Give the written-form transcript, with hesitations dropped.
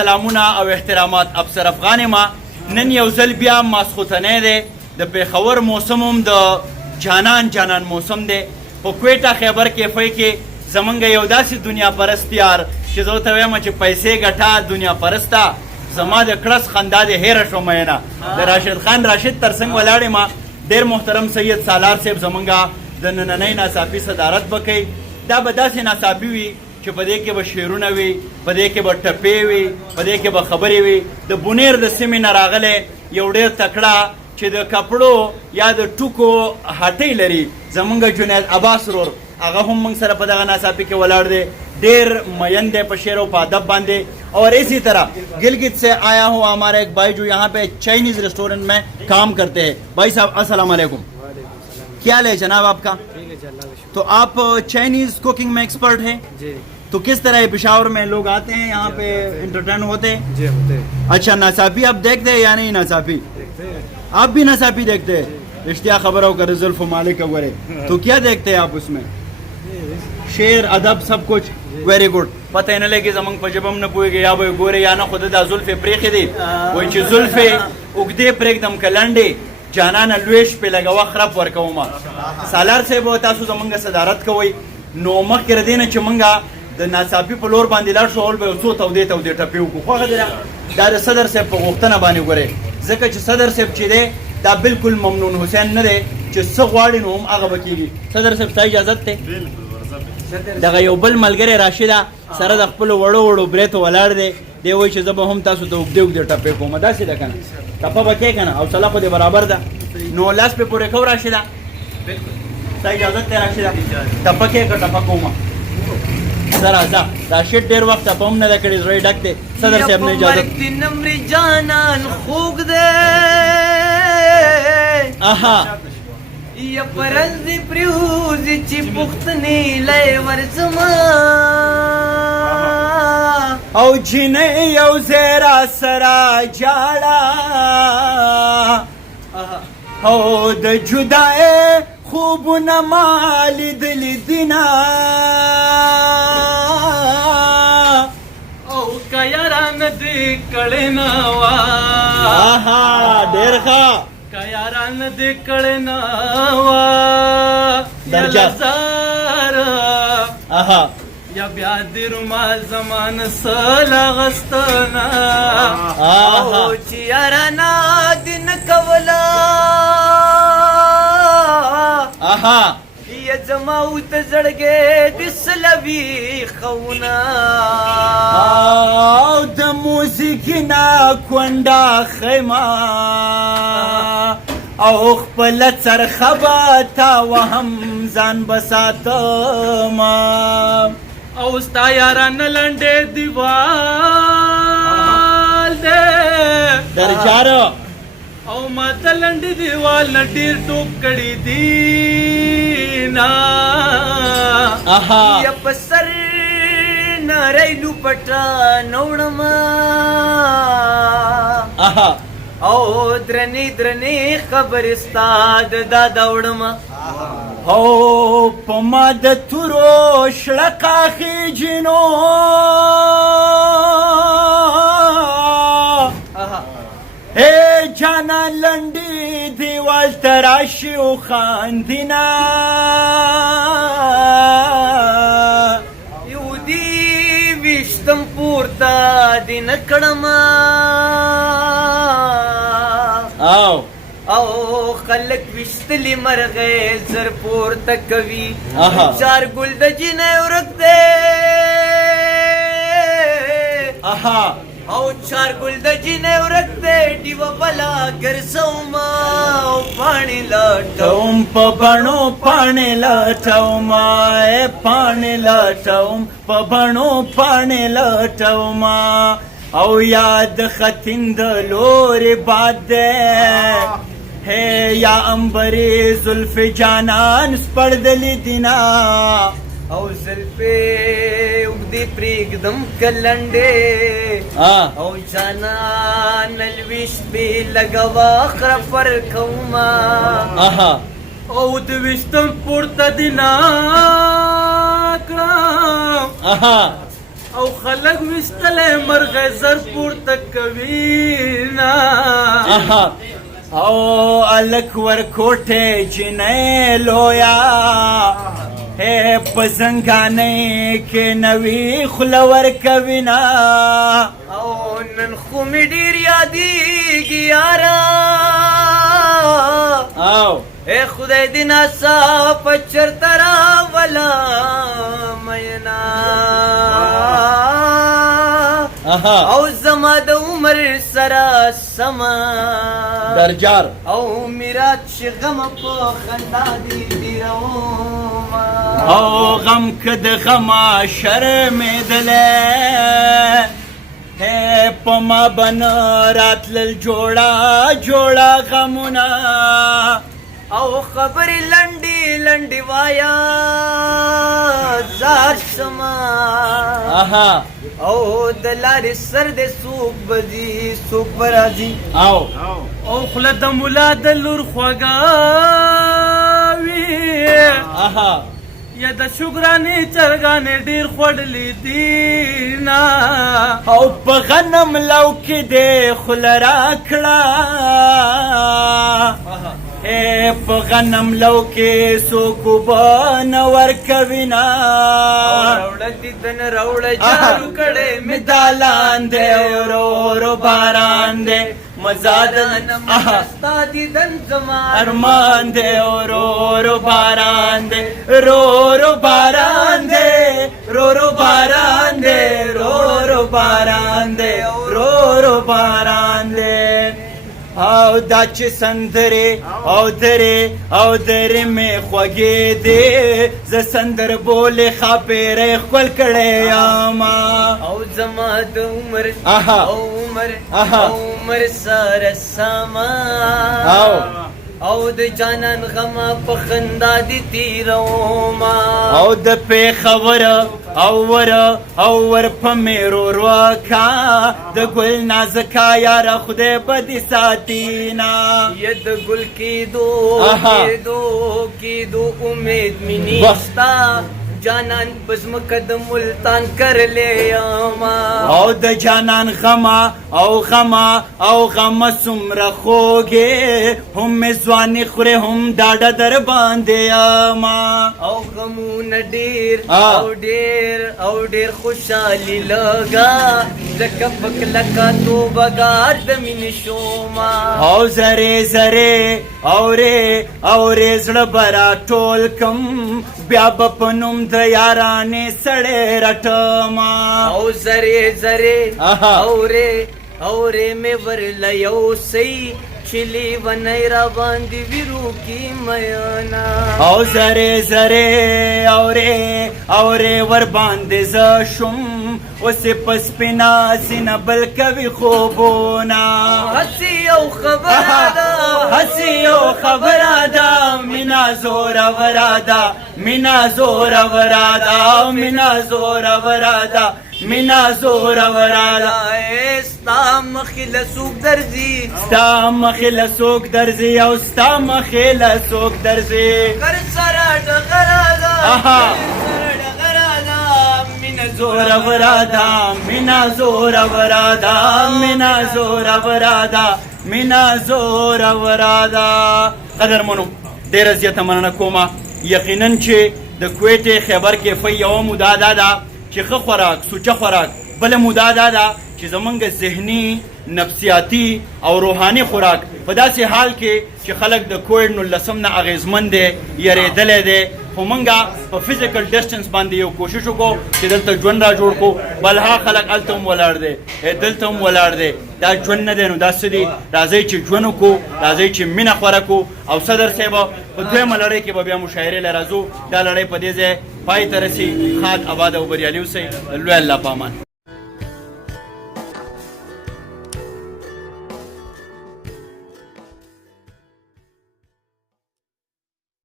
سلامونه او احترامات افسر افغان ما نن یو ځل بیا ماسخوتنی دی د پیښور موسم هم د جانان موسم دی په کویټه خیبر کیفی کې زمونږ یو داسې دنیا پرست یار چې زه ورته وایم چې پیسې ګټه دنیا پرسته زما د کړس خندا دې هیره شو مینه د راشد خان راشد تر څنګ ولاړې ما ډېر محترم سید سالار صاحب زمونږ د نننۍ ناڅاپي صدارت به کوي دا به داسې ناڅاپي وي چې په دې کې به شعرونه وي په دې کې به ټپې وي په دې کې به خبرې وي د بونیر د سیمې نه راغلی یو ډېر تکړه چې د کپړو یا د ټوکو هټۍ لري زمونږ جنید عباس رور هغه هم موږ سره په دغه ناڅاپي کې ولاړ دی ډېر مین دی په شعر او په ادب باندې اور اسی طرح گلگت سے آیا ہوں ہمارا ایک بھائی جو یہاں پہ چائنیز ریسٹورینٹ میں کام کرتے ہیں بھائی صاحب السلام علیکم کیا حال ہے جناب آپ کا تو آپ چائنیز کوکنگ میں ایکسپرٹ ہیں جی تو کس طرح ہے پشاور میں لوگ آتے ہیں یہاں پہ انٹرٹین ہوتے ہیں جی ہوتے ہیں اچھا ناڅاپی آپ دیکھتے ہیں یا نہیں ناڅاپی دیکھتے ہیں آپ بھی ناڅاپی دیکھتے ہیں رشتہ خبروں کا زلف مالک وغیرہ تو کیا دیکھتے ہیں آپ اس میں شعر ادب سب کچھ ویری گڈ پته نه لګي زمونږ په ژبه هم نه پوهېږي یا به یې ګورې یا نه خو د دا زلفې پرېښې دي وایي چې زلفې اوږدې پرېږدم که لنډې جانانه لوی شپې لګوه خرپ ورکومه سالار صاحب تاسو زمونږ صدارت کوئ نو مخکې له دې نه چې مونږ د ناڅاپي په لور باندې لاړ شو اول به یو څو تودې ټپې وکړو خوښه ده دا د صدر صاحب په غوښتنه باندې ګورئ ځکه چې صدر صاحب چې دی دا بالکل ممنون حسین نه دی چې څه غواړي نو هم هغه به کېږي صدر صاحب ستا اجازت دی دغه یو بل ملګری راشده سره د خپلو وړو بریتو ولاړ دی دی وایي چې زه به هم تاسو ته اوږدې ټپې کوم داسې ده که نه ټپه به کې که نه حوصله خو دې برابر ده نو لاس پې پورې کو راشده ستا اجازت دی راشده ټپه کې که ټپه کومه سره ځه دا شیټ ډېر وخت ټپه هم نه ده کړې زړه یې ډک دی صدر صاحب نه اجازت نمرې جانان خوږ دی اها یا پرنځې پرېوځي چې پوښتنې لای ورځما او جنې یو ځای را سره جاړه او د جدای خوبونه ما لیدلي دینه او که یارانه دې کړې نه وه ډېر ښه که یارانه دې کړې نه وه یا لزاره یا بیا دې رومال زمان سل اغستنه او چې یارانه دې نه کوله یا زما ورته زړګی دې سلوي ښونه او د موزیک نه کونډه خیمه او خپل څرخه به تاوهم ځان به ساتمه او ستا یارانه لنډې دیوال دی درجاره او ما ته لنډې دیوال نه ډېر ټوپ کړي دي نه یا په سر نری لوپټه نه وړمه او درنې خبرې ستا د دادا وړمه او په ما د تورو شړقه خېجینو ای جانا لنډې دیوال ته راشي او خاندینه یو دې ویشتم پورته دې نه کړمه او خلک وشتلی مرغې زر پورته کوي چار ګل د جنې ورک دی او چار ګل د جنې ورک دی ډیوه بلا ګرځوما او پاڼې لټوم په بڼو پاڼې لټوما پاڼې لټوم په بڼو پاڼې لټوما او یاد ختیند لورې باد دی ہے یا امبری زلف جانان سپړدلې دینا او زلفې اوږدې پرېږدم که لنډې او جانان الویش بې لګوه خرف ورکومه او د ویشتم پورته دې نه کړم او خلق وستلې مرغه زر پورته کوي نا او الک ور کوټه جنې لویا ہے پزنګانې کې نوې خلور کوینا او نن خو می ډیر یادېږي یارا او اے خدای دې ناڅا پچر ترا ولا مینا او زما د عمر سره سما درجار او میرات شغم په خندا دي دیروما او غم کد غما شرمېدلې ہے پما بن راتل جوړا جوړا غمونه او خبر لنډي لنډي وایا زار سما او د لارې سر د سوق بځي سوق برازي او خله د ملا د لور خوږاوي یا د شکرانې چرګانې ډېر خوړلې دي نه او په غنم لو کې دې خوله راکړه په غنم لو کې څوک اوبه نه ورکوینه راوړه دیدن راوړه جارو کړې مې دا لاندې ورو ورو باران دی مزادن ستا دیدن زما ارمان دی ورو ورو باران دی رو رو باران دی رو رو باران دی رو رو باران دی رو رو باران دی او دا چې سندرې او درې او درې مې خوږې دي زه سندر بولې خاپېرې ښکل کړی یم او زما د عمر او عمر سره سما او د جانان غما په خندا دي تیروما او د پېښور او ور په میرو روکا د ګل نازکا یار خدای به دې ساتینا یا د ګل کېدو امید مې نشتا جانان بزمکه د ملتان کرلې یما او د جانان غما او غما څومره خوږې هم مې ځواني خورې هم ډاډه در باندې یما او غمونه ډېر او ډېر خوشحالي لګا لکه پکلکه توبهګار د مینې شوما او زرې اورې زړه به راټول کم بیا به په نوم د یارانې سړی رټما او زرې اورې مې ورله یو سی چلی ونی را باندې ویرو کی میانا او زرې اورې ور باندې ز شم اوسې پسپینا سینه بل کوي خوبونه هسې یو خبره ده مینا زوروره ده مینا زوروره ده ستا مخې له څوک درځي او ستا مخې له څوک درځي کر سره ډغره ده مینا زوروره ده مینا زوروره ده قدرمنو ډېره زیاته مننه کومه یقینا چې د کویټې خیبر کیفۍ یوه موده دا ده چې ښه خوراک سوچه خوراک بله موده دا ده چې زمونږ ذهني نفسیاتي او روحاني خوراک په داسې حال کې چې خلک د کووډ 19 نه اغېزمن دی یریدلی دی خو مونږه په فزیکل ډسټنس باندې یو کوشش وکړو چې دلته ژوند را جوړ کړو بل هغه خلک هلته هم ولاړ دی دلته هم ولاړ دی دا ژوند نه دی نو دا څه دي راځئ چې ژوند وکړو راځئ چې مینه خوره کړو او صدر صاحبه په دویمه لړۍ کې به بیا مشاعرې له راځو دا لړۍ په دې ځای پای ته رسي ښاد آباد او بریالي اوسئ لوی الله په امان